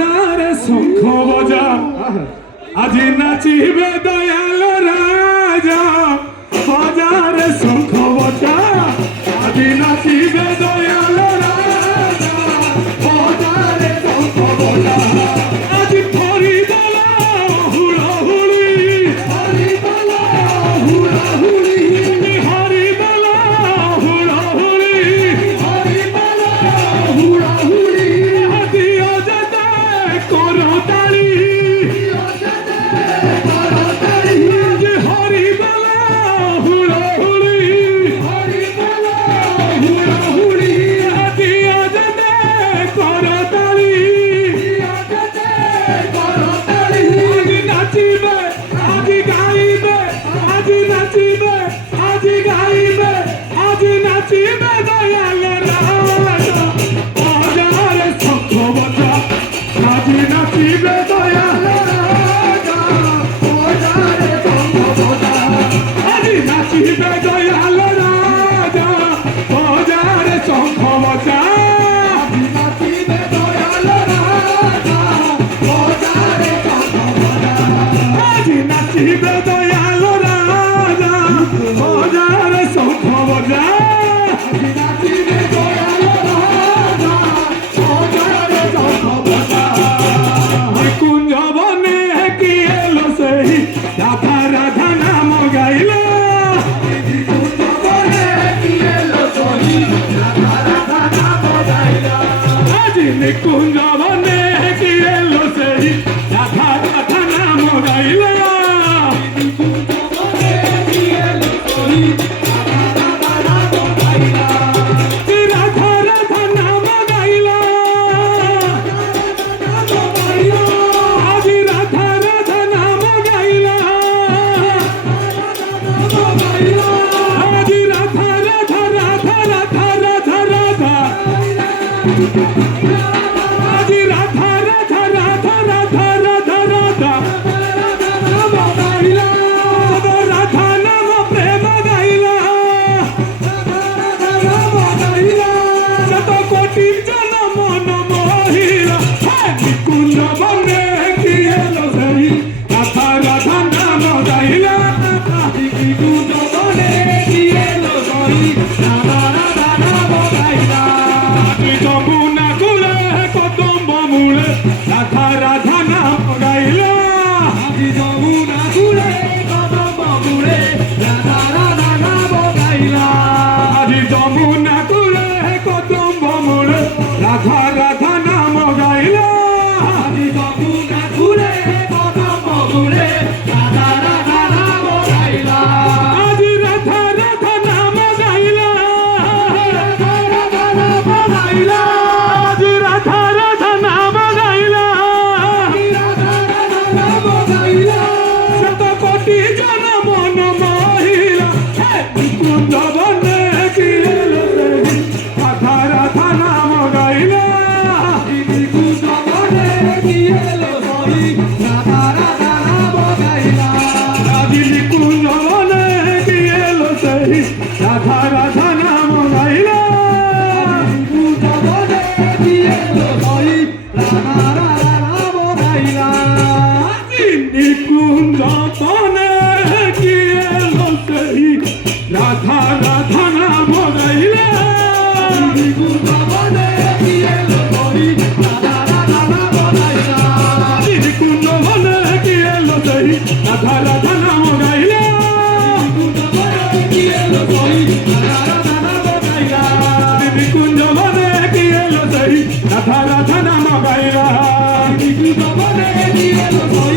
বাজারে শঙ্খ বাজা আজি নাচিবে দয়াল রাজা বাজারে শঙ্খ বাজা আজি নাচিবে দয়াল রাজা বাজারে শঙ্খ বাজা আজি ধরি দলা হুড়া হুড়ি হরি দলা হুড়া হুড়ি হরি দলা হুড়া হুড়ি হরি দলা হুড়া হুড়ি দিও যেতে করো তালি হরি দলা হুড়া হুড়ি হরি দলা হুড়া হুড়ি দিও যেতে করো তালি আজি নাচিবে আজি গাইবে আজি নাচিবে আজি গাইবে আজি নাচিবে দয়াল রাজা বাজারে শঙ্খ বাজা আজি নাচিবে দয়াল রাজা বাজারে শঙ্খ বাজা আজি নাচিবে দয়াল রাজা বাজারে শঙ্খ বাজা আজি নাচিবে দয়াল রাজা বাজারে শঙ্খ বাজা আজি নাচিবে দয়াল রাজা বাজারে শঙ্খ বাজা আজি নাচিবে দয়াল রাজা বাজারে শঙ্খ বাজা কুঞ্জ বনে কি এলো সেই রাধা রাধা নাম গাইল কুঞ্জ বনে কি এলো সেই রাধা রাধা নাম গাইল আজি কুঞ্জ বনে কি এলো সেই রাধা রাধা নাম গাইল কুঞ্জ বনে কি এলো সেই রাধা রাধা নাম গাইল রাধা রাধা নাম গাইল আজি রাধা রাধা নাম গাইল আজি রাধা রাধা রাধা রাধা রাধা রাধা আজি রাধা রাধা রাধা রাধা রাধা রাধা রাধা নাম প্রেম গাইল শত কোটি জন মন মহিলা কুঞ্জ বনে কি এলো সেই রাধা রাধা নাম গাইল কুঞ্জ বনে কি এলো সেই রাধা রাধা নাম গাইল যমুনা কুলে কদম্ব মূলে রাধা রাধা নাম গাইল যমুনা কুলে কদম্ব মূলে রাধা রাধা নাম গাইল যমুনা কুলে কদম্ব মূলে রাধা রাধা নাম গাইল যমুনা কুলে কদম্ব মূলে রাধা রাধা নাম গাইল আজি রাধা রাধা নাম গাইল রাধা রাধা নাম গাইল আজি রাধা রাধা নাম গাইল রাধা রাধা নাম গাইল শত কোটি জন মন মহিলা কুঞ্জ বনে কি এলো সেই রাধা রাধা নাম গাইল কুঞ্জ বনে কি এলো সেই রাধা রাধা নাম গাইল আজি কুঞ্জ বনে কি এলো সেই রাধা রাধা নাম গাইল কুঞ্জ বনে কি এলো সেই রাধা রাধা নাম গাইল কুঞ্জ বনে কি এলো সেই রাধা রাধা নাম গাইল কুঞ্জ বনে কি এলো সেই রাধা রাধা নাম গাইল কুঞ্জ বনে কি এলো সেই রাধা রাধা নাম গাইল কুঞ্জ বনে কি এলো সেই রাধা রাধা নাম গাইল কুঞ্জ বনে কি এলো সেই রাধা রাধা নাম গাইল কুঞ্জ বনে কি এলো সেই